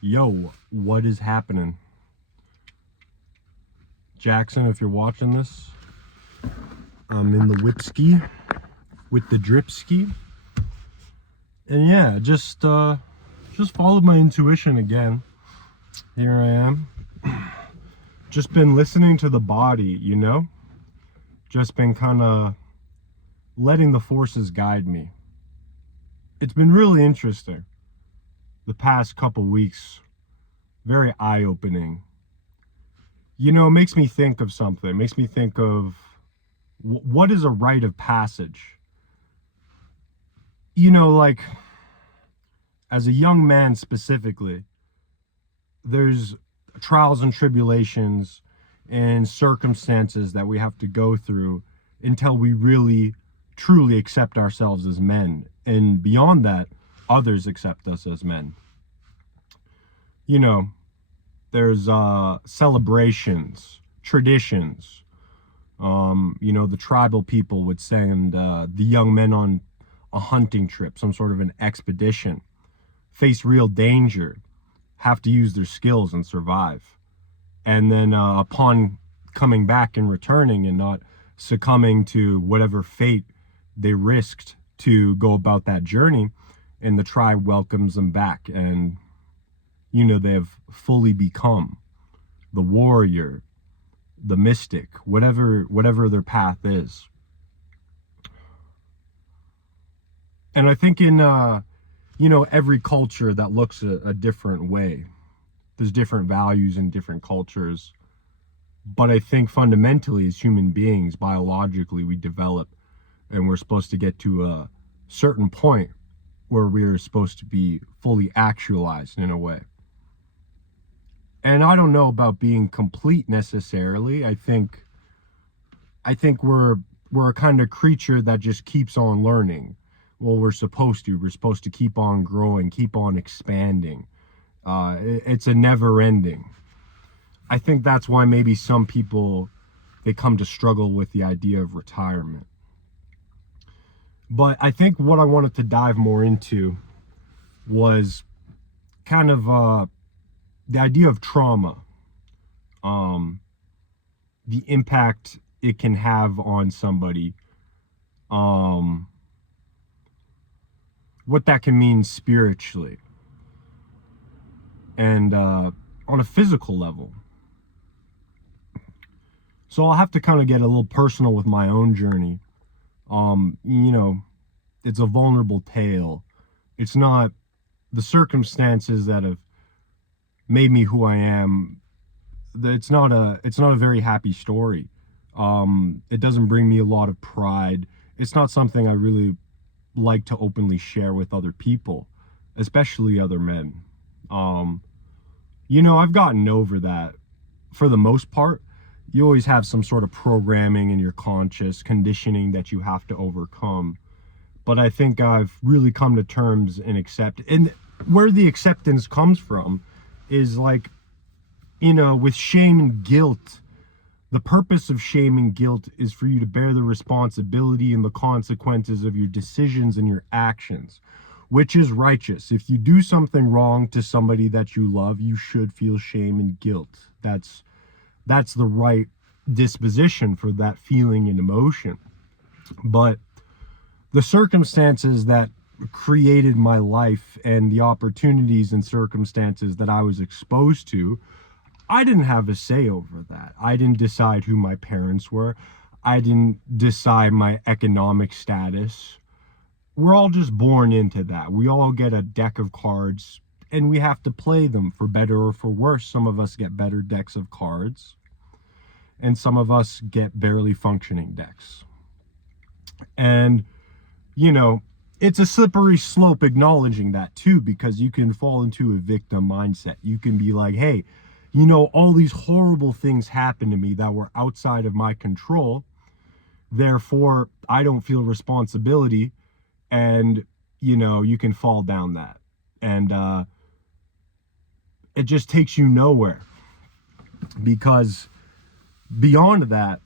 Yo, what is happening? Jackson, if you're watching this, I'm in the whipski with the dripski. And yeah, just followed my intuition again. Here I am. Just been listening to the body, Just been kind of letting the forces guide me. It's been really interesting. The past couple weeks, very eye-opening. It makes me think of something. It makes me think of what is a rite of passage? Like as a young man specifically, there's trials and tribulations and circumstances that we have to go through until we really truly accept ourselves as men. And beyond that, others accept us as men. There's celebrations, traditions. The tribal people would send the young men on a hunting trip, some sort of an expedition, face real danger, have to use their skills and survive. And then upon coming back and returning and not succumbing to whatever fate they risked to go about that journey, and the tribe welcomes them back, and they have fully become the warrior, the mystic, whatever their path is. And I think in every culture that looks a different way. There's different values in different cultures. But I think fundamentally, as human beings, biologically, we develop, and we're supposed to get to a certain point where we're supposed to be fully actualized in a way. And I don't know about being complete necessarily. I think we're a kind of creature that just keeps on learning. Well, we're supposed to keep on growing, keep on expanding. It's a never ending. I think that's why maybe some people, they come to struggle with the idea of retirement. But I think what I wanted to dive more into was kind of the idea of trauma, the impact it can have on somebody, what that can mean spiritually, and on a physical level. So I'll have to kind of get a little personal with my own journey. It's a vulnerable tale. It's not the circumstances that have made me who I am. It's not a very happy story. It doesn't bring me a lot of pride. It's not something I really like to openly share with other people, especially other men. I've gotten over that for the most part. You always have some sort of programming in your conscious conditioning that you have to overcome. But I think I've really come to terms and accept, and where the acceptance comes from is like, with shame and guilt. The purpose of shame and guilt is for you to bear the responsibility and the consequences of your decisions and your actions, which is righteous. If you do something wrong to somebody that you love, you should feel shame and guilt. That's the right disposition for that feeling and emotion. But the circumstances that created my life and the opportunities and circumstances that I was exposed to, I didn't have a say over that. I didn't decide who my parents were. I didn't decide my economic status. We're all just born into that. We all get a deck of cards and we have to play them for better or for worse. Some of us get better decks of cards and some of us get barely functioning decks. And, it's a slippery slope acknowledging that too, because you can fall into a victim mindset. You can be like, hey, all these horrible things happened to me that were outside of my control. Therefore, I don't feel responsibility. And, you can fall down that. And it just takes you nowhere. Because beyond that,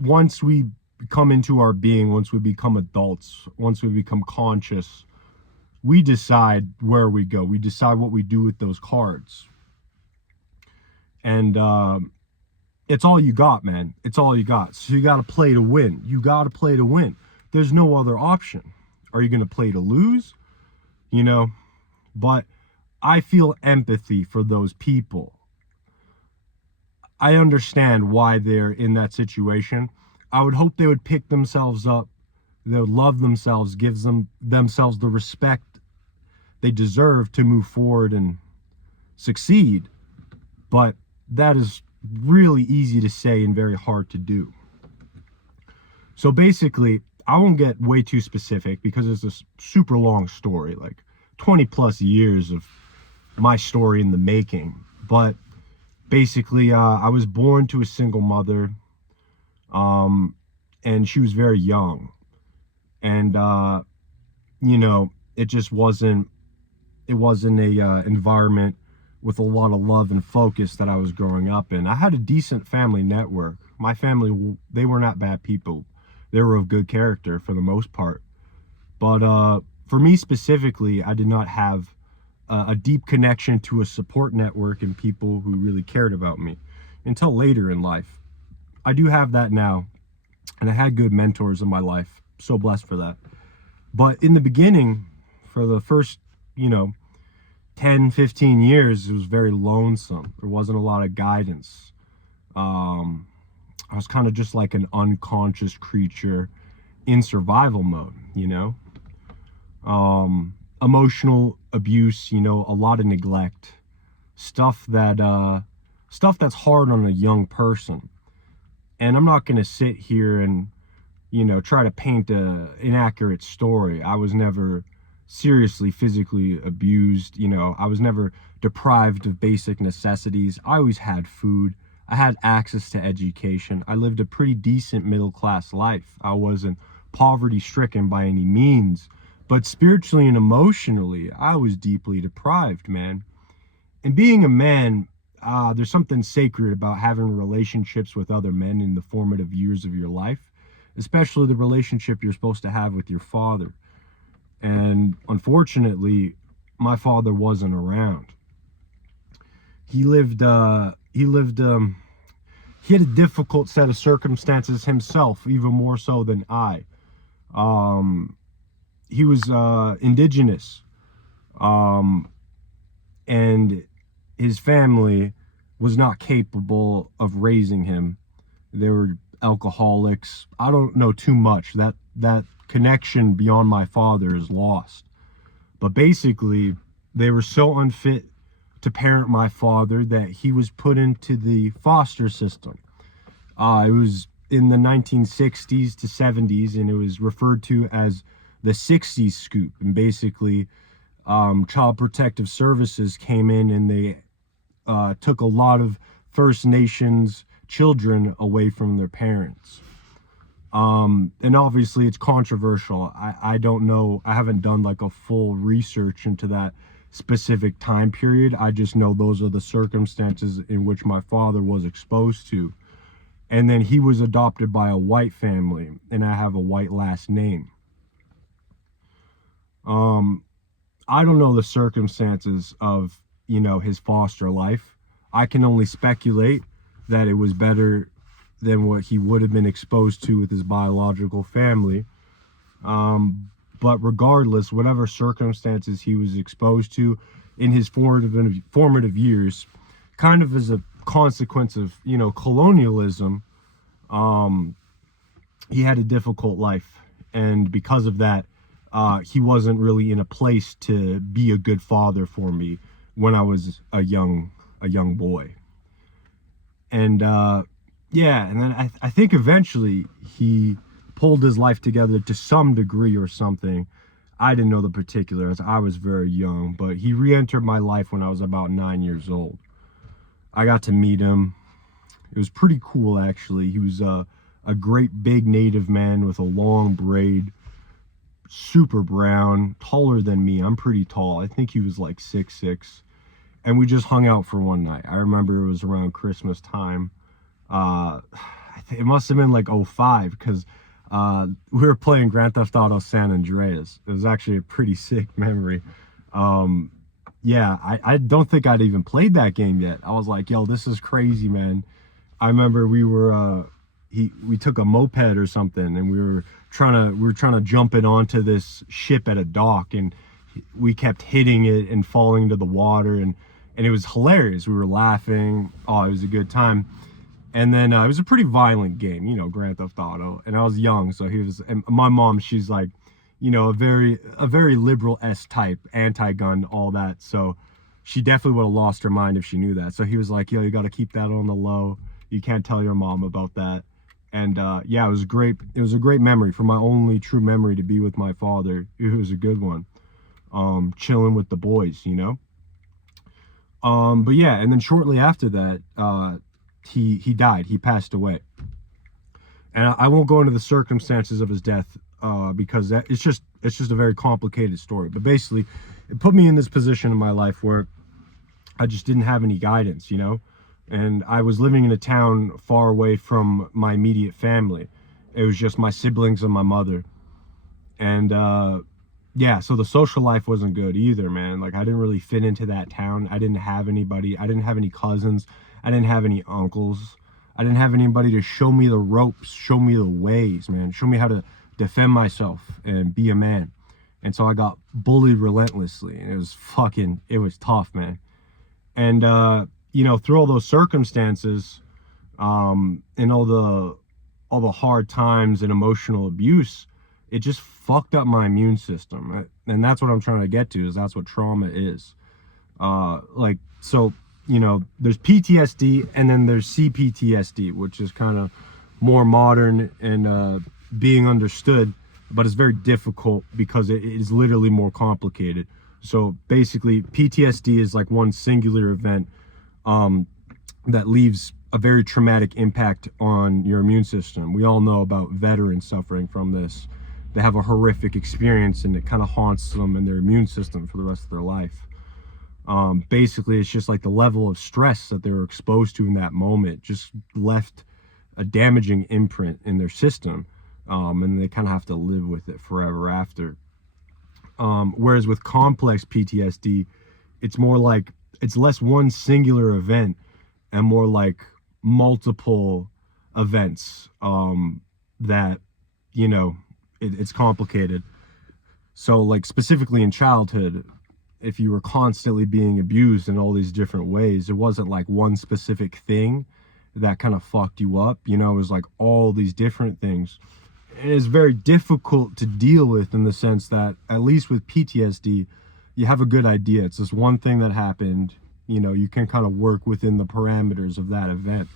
once we come into our being, once we become adults, once we become conscious, we decide where we go. We decide what we do with those cards. And it's all you got, man. It's all you got. So you got to play to win. You got to play to win. There's no other option. Are you going to play to lose? You know, but I feel empathy for those people. I understand why they're in that situation. I would hope they would pick themselves up. They would love themselves, gives themselves the respect they deserve to move forward and succeed. But that is really easy to say and very hard to do. So basically, I won't get way too specific because it's a super long story, like 20 plus years of my story in the making. But basically, I was born to a single mother, and she was very young. And, you know, it just wasn't a environment with a lot of love and focus that I was growing up in. I had a decent family network. My family, they were not bad people. They were of good character for the most part. But for me specifically, I did not have a deep connection to a support network and people who really cared about me until later in life. I do have that now, and I had good mentors in my life. So blessed for that. But in the beginning, for the first, 10, 15 years, it was very lonesome. There wasn't a lot of guidance. I was kind of just like an unconscious creature in survival mode, emotional abuse, a lot of neglect, stuff that's hard on a young person. And I'm not going to sit here and, try to paint an inaccurate story. I was never seriously physically abused. I was never deprived of basic necessities. I always had food. I had access to education. I lived a pretty decent middle-class life. I wasn't poverty-stricken by any means, but spiritually and emotionally, I was deeply deprived, man. And being a man, there's something sacred about having relationships with other men in the formative years of your life, especially the relationship you're supposed to have with your father. And unfortunately, my father wasn't around. He had a difficult set of circumstances himself, even more so than I. He was indigenous, and his family was not capable of raising him. They were alcoholics. I don't know too much. That connection beyond my father is lost. But basically, they were so unfit to parent my father that he was put into the foster system. It was in the 1960s to 70s, and it was referred to as the 60s scoop. And basically, Child Protective Services came in and they took a lot of First Nations children away from their parents. And obviously it's controversial. I don't know. I haven't done like a full research into that specific time period. I just know those are the circumstances in which my father was exposed to. And then he was adopted by a white family, and I have a white last name. I don't know the circumstances of, his foster life. I can only speculate that it was better than what he would have been exposed to with his biological family. But regardless, whatever circumstances he was exposed to in his formative years, kind of as a consequence of, colonialism, he had a difficult life. And because of that, he wasn't really in a place to be a good father for me when I was a young boy. And, and then I think eventually he pulled his life together to some degree or something. I didn't know the particulars. I was very young, but he re-entered my life when I was about 9 years old. I got to meet him. It was pretty cool, actually. He was a great big native man with a long braid, super brown, taller than me. I'm pretty tall. I think he was like 6'6". And we just hung out for one night. I remember it was around Christmas time. It must have been like 05, because We were playing Grand Theft Auto San Andreas. It was actually a pretty sick memory. Um, yeah, I don't think I'd even played that game yet. I was like, yo, this is crazy, man. I remember we took a moped or something, and we were trying to jump it onto this ship at a dock, and we kept hitting it and falling into the water, and it was hilarious. We were laughing. Oh, it was a good time. And then it was a pretty violent game, Grand Theft Auto. And I was young, so and my mom, she's like, a very liberal S type, anti-gun, all that. So she definitely would have lost her mind if she knew that. So he was like, yo, you got to keep that on the low. You can't tell your mom about that. And yeah, it was great. It was a great memory, for my only true memory, to be with my father. It was a good one. Chilling with the boys. But yeah, and then shortly after that, he died. He passed away. And I won't go into the circumstances of his death, because it's just a very complicated story. But basically, it put me in this position in my life where I just didn't have any guidance. And I was living in a town far away from my immediate family. It was just my siblings and my mother. And yeah, so the social life wasn't good either, man. Like, I didn't really fit into that town. I didn't have anybody. I didn't have any cousins. I didn't have any uncles. I didn't have anybody to show me the ropes, show me the ways, man. Show me how to defend myself and be a man. And so I got bullied relentlessly, and it was tough, man. And through all those circumstances, and all the hard times and emotional abuse, it just fucked up my immune system. And that's what I'm trying to get to, is that's what trauma is. There's PTSD, and then there's CPTSD, which is kind of more modern and being understood, but it's very difficult because it is literally more complicated. So basically, PTSD is like one singular event that leaves a very traumatic impact on your immune system. We all know about veterans suffering from this. They have a horrific experience, and it kind of haunts them and their immune system for the rest of their life. Basically, it's just like the level of stress that they were exposed to in that moment just left a damaging imprint in their system, and they kind of have to live with it forever after. Whereas with complex PTSD, it's less one singular event and more like multiple events, that, it's complicated. So, like, specifically in childhood, if you were constantly being abused in all these different ways, it wasn't like one specific thing that kind of fucked you up. It was like all these different things. And it's very difficult to deal with, in the sense that, at least with PTSD, you have a good idea. It's this one thing that happened. You can kind of work within the parameters of that event.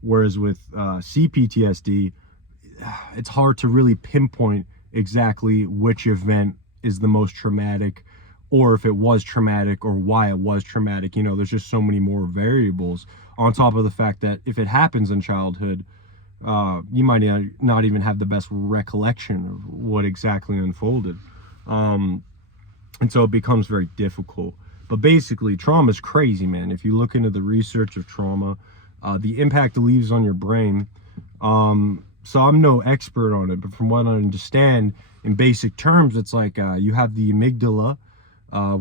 Whereas with CPTSD, it's hard to really pinpoint exactly which event is the most traumatic, or if it was traumatic, or why it was traumatic. There's just so many more variables, on top of the fact that if it happens in childhood, you might not even have the best recollection of what exactly unfolded. And so it becomes very difficult. But basically, trauma is crazy, man. If you look into the research of trauma, the impact it leaves on your brain, so I'm no expert on it, but from what I understand, in basic terms, it's like you have the amygdala,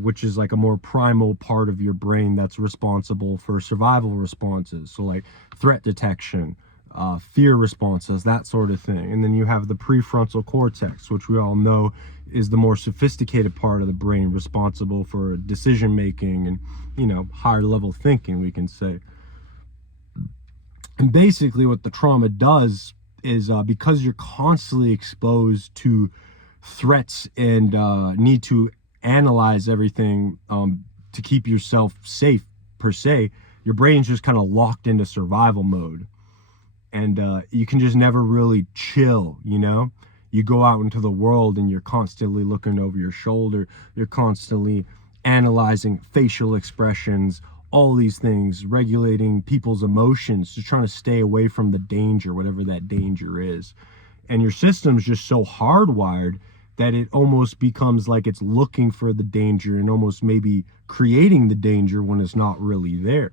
which is like a more primal part of your brain that's responsible for survival responses. So like threat detection, fear responses, that sort of thing. And then you have the prefrontal cortex, which we all know is the more sophisticated part of the brain, responsible for decision making and, higher level thinking, we can say. And basically what the trauma does is, because you're constantly exposed to threats and need to analyze everything to keep yourself safe, per se, your brain's just kind of locked into survival mode. And you can just never really chill. You go out into the world and you're constantly looking over your shoulder. You're constantly analyzing facial expressions, all these things, regulating people's emotions, just trying to stay away from the danger, whatever that danger is. And your system's just so hardwired that it almost becomes like it's looking for the danger and almost maybe creating the danger when it's not really there.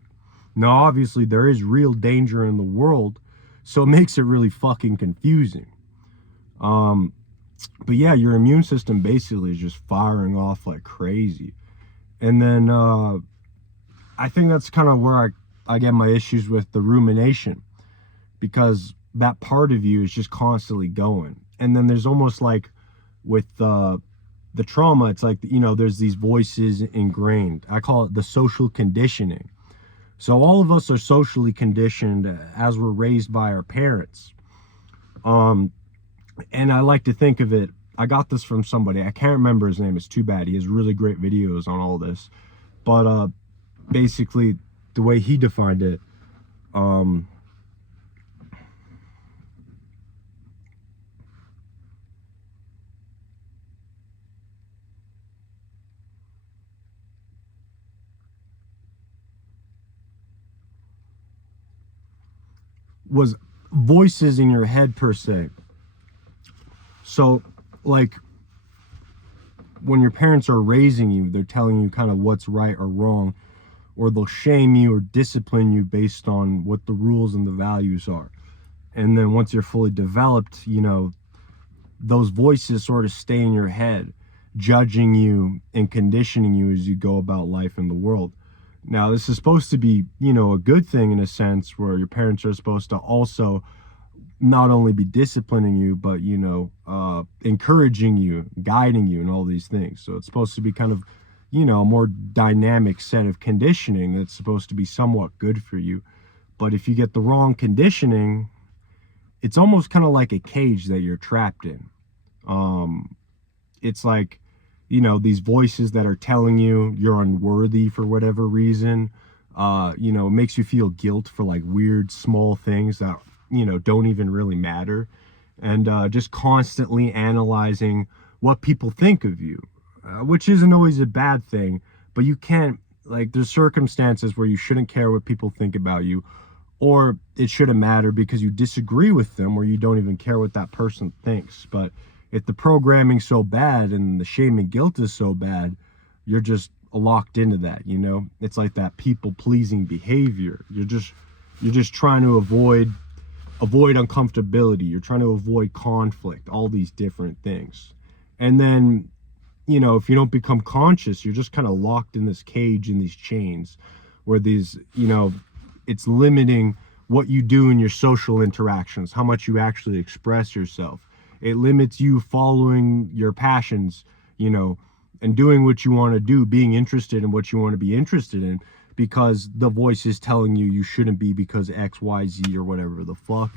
Now, obviously, there is real danger in the world, so it makes it really fucking confusing. But yeah, your immune system basically is just firing off like crazy. And then I think that's kind of where I get my issues with the rumination, because that part of you is just constantly going. And then there's almost like with the trauma, it's like, there's these voices ingrained. I call it the social conditioning. So all of us are socially conditioned as we're raised by our parents. And I like to think of it, I got this from somebody, I can't remember his name, it's too bad, he has really great videos on all this, but basically the way he defined it, was voices in your head per se. So like when your parents are raising you, they're telling you kind of what's right or wrong, or they'll shame you or discipline you based on what the rules and the values are. And then once you're fully developed, those voices sort of stay in your head, judging you and conditioning you as you go about life in the world. Now, this is supposed to be, a good thing in a sense, where your parents are supposed to also not only be disciplining you, but, encouraging you, guiding you, and all these things. So it's supposed to be kind of, a more dynamic set of conditioning that's supposed to be somewhat good for you. But if you get the wrong conditioning, it's almost kind of like a cage that you're trapped in. It's like, these voices that are telling you you're unworthy for whatever reason. It makes you feel guilt for like weird small things that, don't even really matter. And just constantly analyzing what people think of you, which isn't always a bad thing, but you can't, like, there's circumstances where you shouldn't care what people think about you, or it shouldn't matter because you disagree with them, or you don't even care what that person thinks. But if the programming's so bad and the shame and guilt is so bad, you're just locked into that. It's like that people pleasing behavior. You're just trying to avoid uncomfortability. You're trying to avoid conflict, all these different things. And then, if you don't become conscious, you're just kind of locked in this cage, in these chains, where these, it's limiting what you do in your social interactions, how much you actually express yourself. It limits you following your passions, and doing what you want to do, being interested in what you want to be interested in, because the voice is telling you you shouldn't be because X, Y, Z, or whatever the fuck.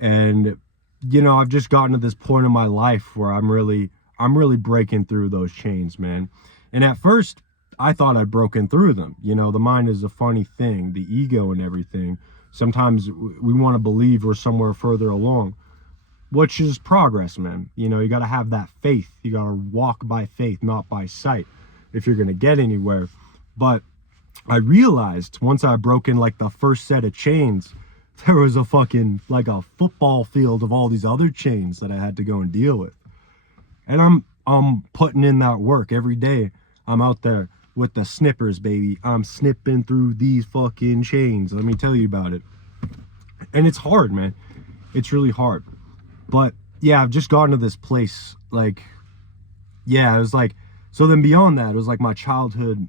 And, I've just gotten to this point in my life where I'm really breaking through those chains, man. And at first, I thought I'd broken through them. The mind is a funny thing, the ego and everything. Sometimes we want to believe we're somewhere further along, which is progress, man. You got to have that faith. You got to walk by faith, not by sight, if you're going to get anywhere. But I realized once I broke in like the first set of chains, there was a fucking, like a football field of all these other chains that I had to go and deal with. And I'm putting in that work every day. I'm out there with the snippers, baby. I'm snipping through these fucking chains. Let me tell you about it. And it's hard, man. It's really hard. But yeah, I've just gotten to this place, like, yeah, it was like, so then beyond that, it was like my childhood,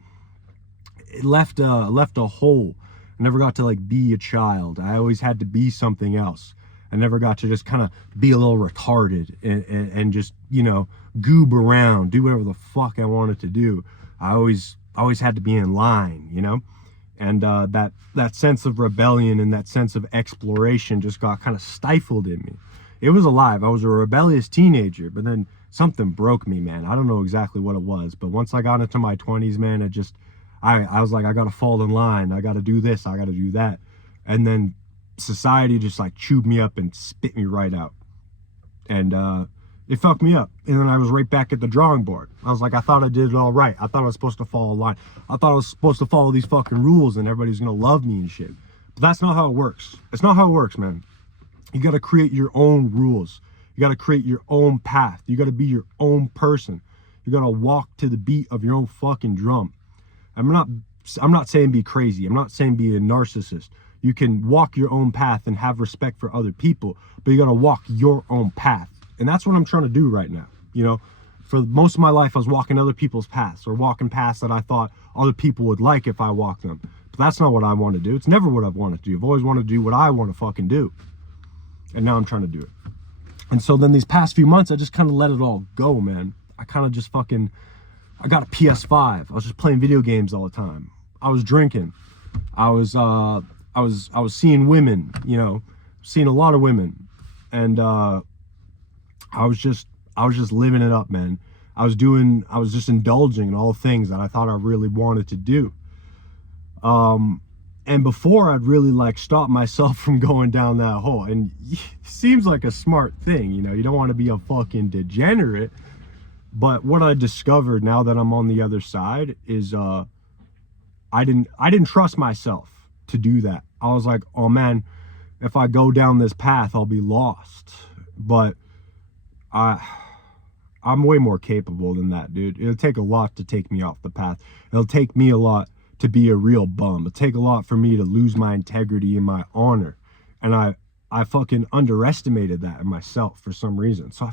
it left a hole. I never got to like be a child. I always had to be something else. I never got to just kind of be a little retarded and just, goob around, do whatever the fuck I wanted to do. I always had to be in line, and that sense of rebellion and that sense of exploration just got kind of stifled in me. It was alive. I was a rebellious teenager, but then something broke me, man. I don't know exactly what it was, but once I got into my 20s, man, I was like, I gotta fall in line. I gotta do this. I gotta do that. And then society just like chewed me up and spit me right out. And it fucked me up. And then I was right back at the drawing board. I was like, I thought I did it all right. I thought I was supposed to follow a line. I thought I was supposed to follow these fucking rules and everybody's gonna love me and shit. But that's not how it works. It's not how it works, man. You got to create your own rules. You got to create your own path. You got to be your own person. You got to walk to the beat of your own fucking drum. I'm not saying be crazy. I'm not saying be a narcissist. You can walk your own path and have respect for other people, but you got to walk your own path. And that's what I'm trying to do right now. You know, for most of my life, I was walking other people's paths, or walking paths that I thought other people would like if I walked them. But that's not what I want to do. It's never what I've wanted to do. I've always wanted to do what I want to fucking do. And now I'm trying to do it. And so then these past few months, I just kind of let it all go, man. I kind of just fucking, I got a PS5. I was just playing video games all the time. I was drinking. I was seeing women, you know, seeing a lot of women. And I was just living it up, man. I was just indulging in all the things that I thought I really wanted to do. And before I'd really like stop myself from going down that hole. And it seems like a smart thing, you know, you don't want to be a fucking degenerate. But what I discovered now that I'm on the other side is I didn't trust myself to do that. I was like, oh man, if I go down this path, I'll be lost. But I'm way more capable than that, dude. It'll take a lot to take me off the path. It'll take me a lot to be a real bum. It'll take a lot for me to lose my integrity and my honor. And I fucking underestimated that in myself for some reason. So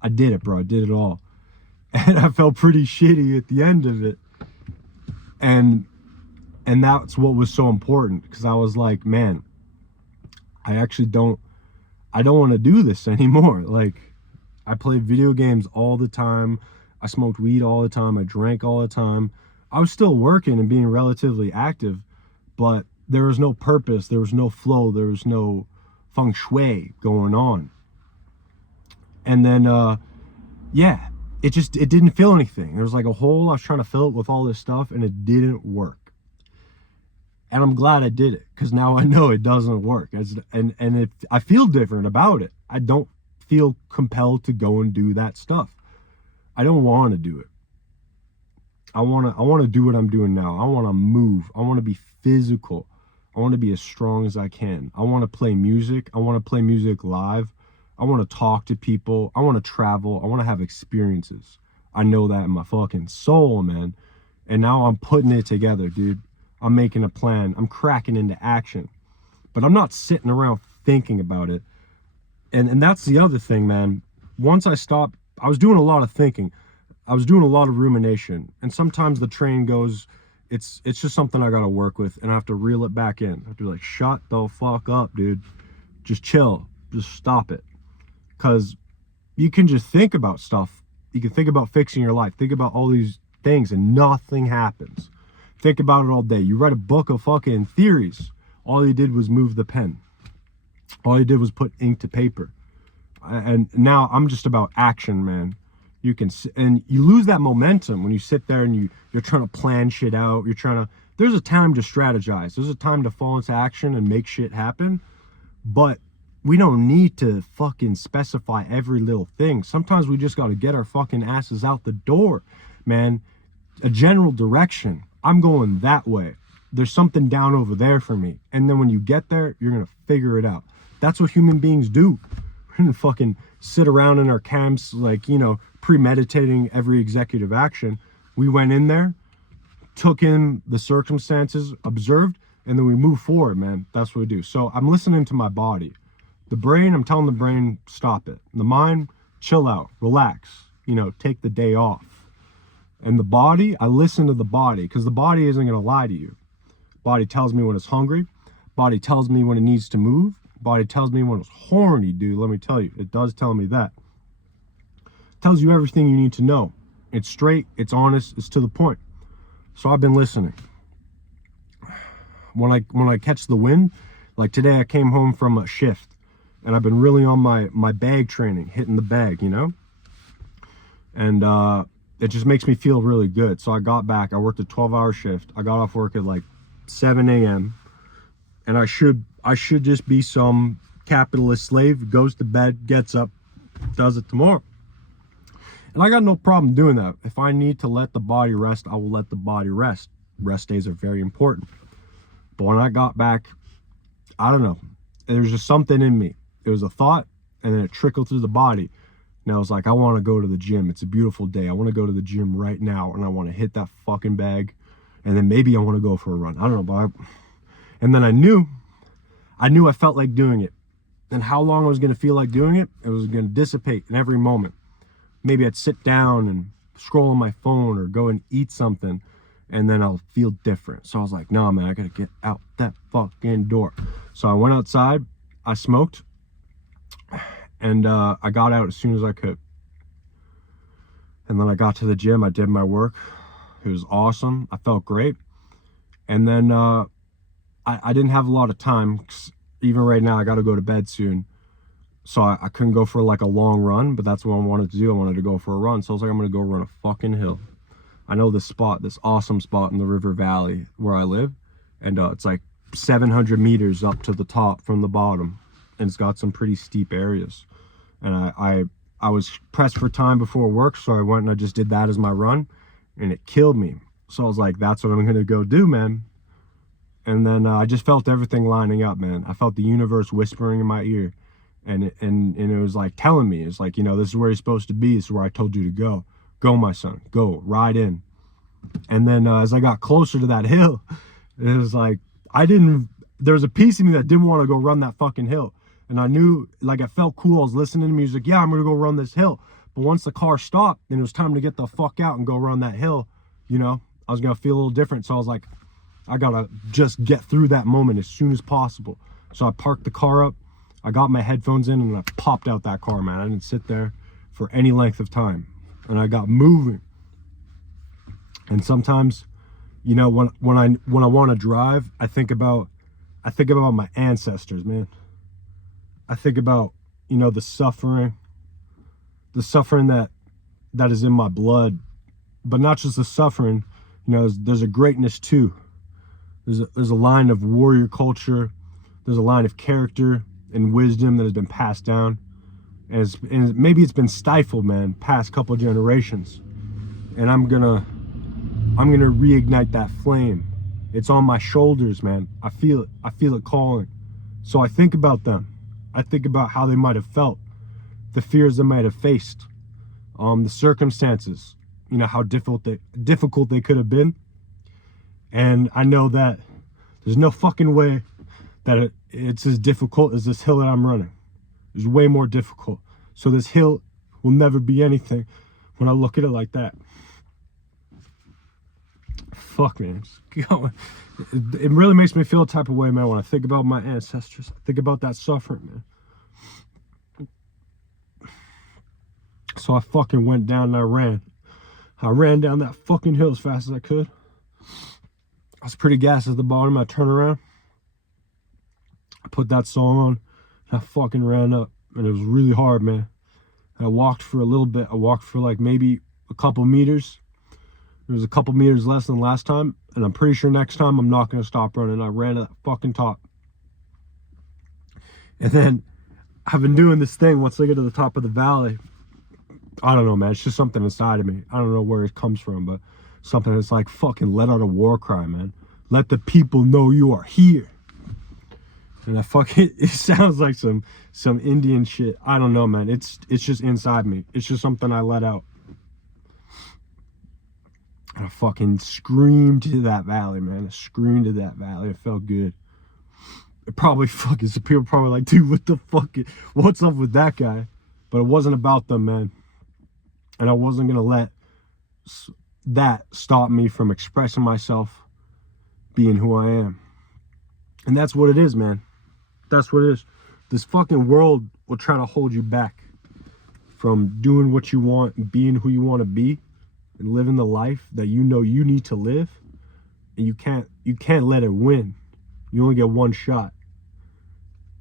I did it, bro. I did it all. And I felt pretty shitty at the end of it. And that's what was so important, because I was like, man, I don't want to do this anymore. Like, I played video games all the time. I smoked weed all the time. I drank all the time. I was still working and being relatively active, but there was no purpose. There was no flow. There was no feng shui going on. And then, yeah, it didn't feel anything. There was like a hole. I was trying to fill it with all this stuff, and it didn't work. And I'm glad I did it, because now I know it doesn't work. And I feel different about it. I don't feel compelled to go and do that stuff. I don't want to do it. I want to do what I'm doing now. I want to move. I want to be physical. I want to be as strong as I can. I want to play music. I want to play music live. I want to talk to people. I want to travel. I want to have experiences. I know that in my fucking soul, man. And now I'm putting it together, dude. I'm making a plan. I'm cracking into action. But I'm not sitting around thinking about it. And that's the other thing, man. Once I stopped, I was doing a lot of thinking. I was doing a lot of rumination. And sometimes the train goes, it's just something I got to work with, and I have to reel it back in. I have to be like, shut the fuck up, dude. Just chill. Just stop it. Because you can just think about stuff. You can think about fixing your life. Think about all these things, and nothing happens. Think about it all day. You read a book of fucking theories. All you did was move the pen. All you did was put ink to paper. And now I'm just about action, man. You can, and you lose that momentum when you sit there and you're trying to plan shit out. There's a time to strategize. There's a time to fall into action and make shit happen. But we don't need to fucking specify every little thing. Sometimes we just got to get our fucking asses out the door, man. A general direction. I'm going that way. There's something down over there for me. And then when you get there, you're going to figure it out. That's what human beings do. We didn't fucking sit around in our camps, like, you know, premeditating every executive action. We went in there, took in the circumstances, observed, and then we move forward, man. That's what we do. So I'm listening to my body. The brain, I'm telling the brain, stop it. The mind, chill out, relax, you know, take the day off. And the body, I listen to the body, because the body isn't going to lie to you. Body tells me when it's hungry. Body tells me when it needs to move. Body tells me when it's horny, dude. Let me tell you, it does tell me that. It tells you everything you need to know. It's straight, it's honest, it's to the point. So I've been listening. When I catch the wind, like today I came home from a shift, and I've been really on my bag training, hitting the bag, you know? And it just makes me feel really good. So I got back, I worked a 12-hour shift. I got off work at like 7 a.m. And I should just be some capitalist slave, goes to bed, gets up, does it tomorrow. And I got no problem doing that. If I need to let the body rest, I will let the body rest. Rest days are very important. But when I got back, I don't know, there was just something in me. It was a thought, and then it trickled through the body. And I was like, I want to go to the gym. It's a beautiful day. I want to go to the gym right now, and I want to hit that fucking bag. And then maybe I want to go for a run. I don't know, but and then I knew I felt like doing it. and how long I was going to feel like doing it, it was going to dissipate in every moment. Maybe I'd sit down and scroll on my phone or go and eat something, and then I'll feel different. So I was like, nah, man, I got to get out that fucking door. So I went outside, I smoked, and I got out as soon as I could. And then I got to the gym, I did my work. It was awesome. I felt great. And then I didn't have a lot of time. Even right now, I got to go to bed soon. So I couldn't go for like a long run, but that's what I wanted to do. I wanted to go for a run. So I was like, I'm going to go run a fucking hill. I know this spot, this awesome spot in the River Valley where I live. And it's like 700 meters up to the top from the bottom. And it's got some pretty steep areas. And I was pressed for time before work, so I went and I just did that as my run. And it killed me. So I was like, that's what I'm going to go do, man. And then I just felt everything lining up, man. I felt the universe whispering in my ear. And it was like telling me, it's like, you know, this is where you're supposed to be. This is where I told you to go. Go, my son. Go. Ride in. And then as I got closer to that hill, it was like, there was a piece of me that didn't want to go run that fucking hill. And I knew, like, I felt cool. I was listening to music. Yeah, I'm going to go run this hill. But once the car stopped and it was time to get the fuck out and go run that hill, you know, I was going to feel a little different. So I was like, I got to just get through that moment as soon as possible. So I parked the car up. I got my headphones in and I popped out that car, man. I didn't sit there for any length of time. And I got moving. And sometimes, you know, when I want to drive, I think about my ancestors, man. I think about, you know, the suffering that is in my blood, but not just the suffering. You know, there's a greatness too. There's a line of warrior culture. There's a line of character and wisdom that has been passed down, and maybe it's been stifled, man, past couple of generations. And I'm gonna reignite that flame. It's on my shoulders, man. I feel it calling. So I think about them. I think about how they might have felt, the fears they might have faced, the circumstances, you know, how difficult they could have been. And I know that there's no fucking way that it's as difficult as this hill that I'm running. It's way more difficult. So this hill will never be anything when I look at it like that. Fuck, man. It really makes me feel a type of way, man, when I think about my ancestors. I think about that suffering, man. So I fucking went down and I ran. I ran down that fucking hill as fast as I could. I was pretty gassed at the bottom. I turned around. I put that song on. And I fucking ran up. And it was really hard, man. And I walked for a little bit. I walked for like maybe a couple meters. It was a couple meters less than last time. And I'm pretty sure next time I'm not going to stop running. I ran to that fucking top. And then I've been doing this thing once I get to the top of the valley. I don't know, man. It's just something inside of me. I don't know where it comes from, but something that's like fucking let out a war cry, man. Let the people know you are here. And it sounds like some Indian shit. I don't know, man. It's just inside me. It's just something I let out. And I fucking screamed to that valley, man. I screamed to that valley. It felt good. It probably fucking, some people probably like, dude, what the fuck? What's up with that guy? But it wasn't about them, man. And I wasn't going to let that stop me from expressing myself, being who I am. And that's what it is, man. That's what it is. This fucking world will try to hold you back from doing what you want and being who you want to be and living the life that you know you need to live. And you can't let it win. You only get one shot.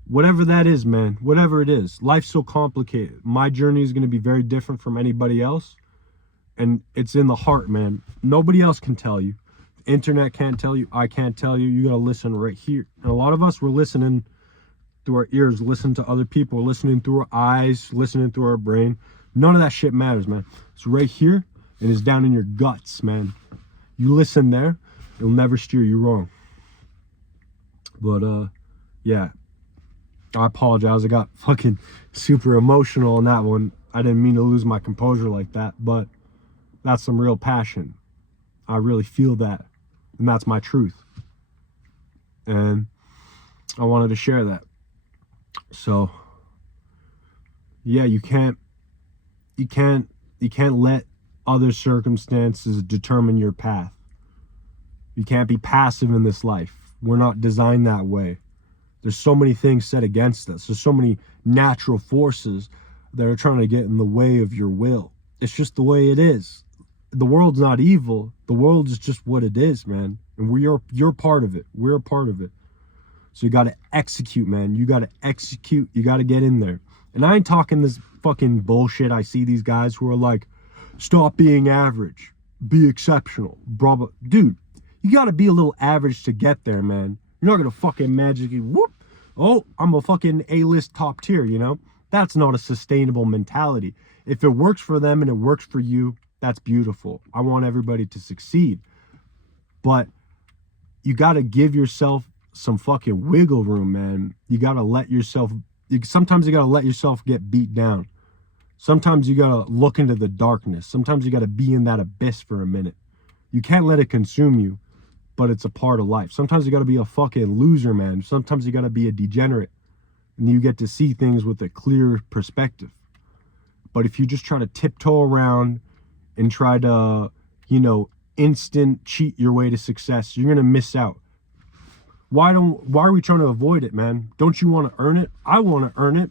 Whatever that is, man, whatever it is, life's so complicated. My journey is going to be very different from anybody else. And it's in the heart, man. Nobody else can tell you. The internet can't tell you. I can't tell you. You got to listen right here. And a lot of us, we're listening through our ears, listening to other people, listening through our eyes, listening through our brain. None of that shit matters, man. It's right here and it's down in your guts, man. You listen there, it'll never steer you wrong. But, yeah. I apologize. I got fucking super emotional on that one. I didn't mean to lose my composure like that, but that's some real passion. I really feel that. And that's my truth. And I wanted to share that. So yeah, you can't you can't let other circumstances determine your path. You can't be passive in this life. We're not designed that way. There's so many things set against us. There's so many natural forces that are trying to get in the way of your will. It's just the way it is. The world's not evil. The world is just what it is, man. And you're part of it. We're a part of it. So you got to execute, man. You got to execute. You got to get in there. And I ain't talking this fucking bullshit. I see these guys who are like, stop being average, be exceptional, blah. Dude, you got to be a little average to get there, man. You're not going to fucking magically, whoop, oh, I'm a fucking A-list top tier, you know? That's not a sustainable mentality. If it works for them and it works for you, that's beautiful. I want everybody to succeed. But you got to give yourself some fucking wiggle room, man. You got to let yourself, sometimes you got to let yourself get beat down. Sometimes you got to look into the darkness. Sometimes you got to be in that abyss for a minute. You can't let it consume you, but it's a part of life. Sometimes you got to be a fucking loser, man. Sometimes you got to be a degenerate, and you get to see things with a clear perspective. But if you just try to tiptoe around and try to, instant cheat your way to success, you're going to miss out. Why are we trying to avoid it, man? Don't you want to earn it? I want to earn it.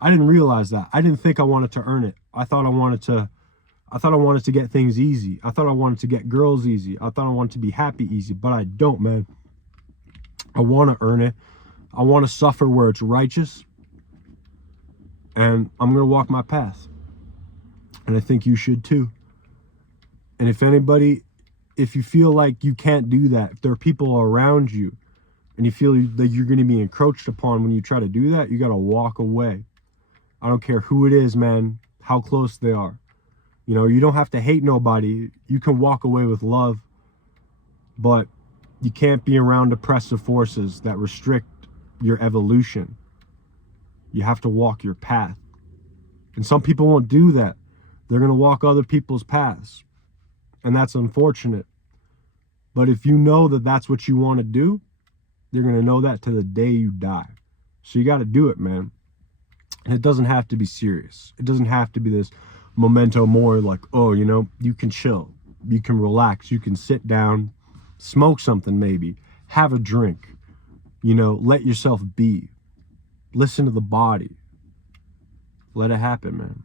I didn't realize that. I didn't think I wanted to earn it. I thought I wanted to get things easy. I thought I wanted to get girls easy. I thought I wanted to be happy easy, but I don't, man. I want to earn it. I want to suffer where it's righteous. And I'm going to walk my path. And I think you should too. And if you feel like you can't do that, if there are people around you and you feel that you're going to be encroached upon when you try to do that, you got to walk away. I don't care who it is, man, how close they are. You don't have to hate nobody. You can walk away with love, but you can't be around oppressive forces that restrict your evolution. You have to walk your path. And some people won't do that. They're going to walk other people's paths. And that's unfortunate. But if you know that that's what you want to do, you're going to know that to the day you die. So you got to do it, man. And it doesn't have to be serious. It doesn't have to be this memento mori, like, oh, you can chill, you can relax, you can sit down, smoke something, maybe have a drink, let yourself be, listen to the body, let it happen, man.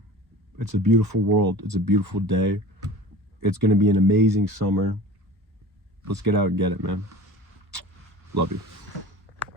It's a beautiful world. It's a beautiful day. It's going to be an amazing summer. Let's get out and get it, man. Love you.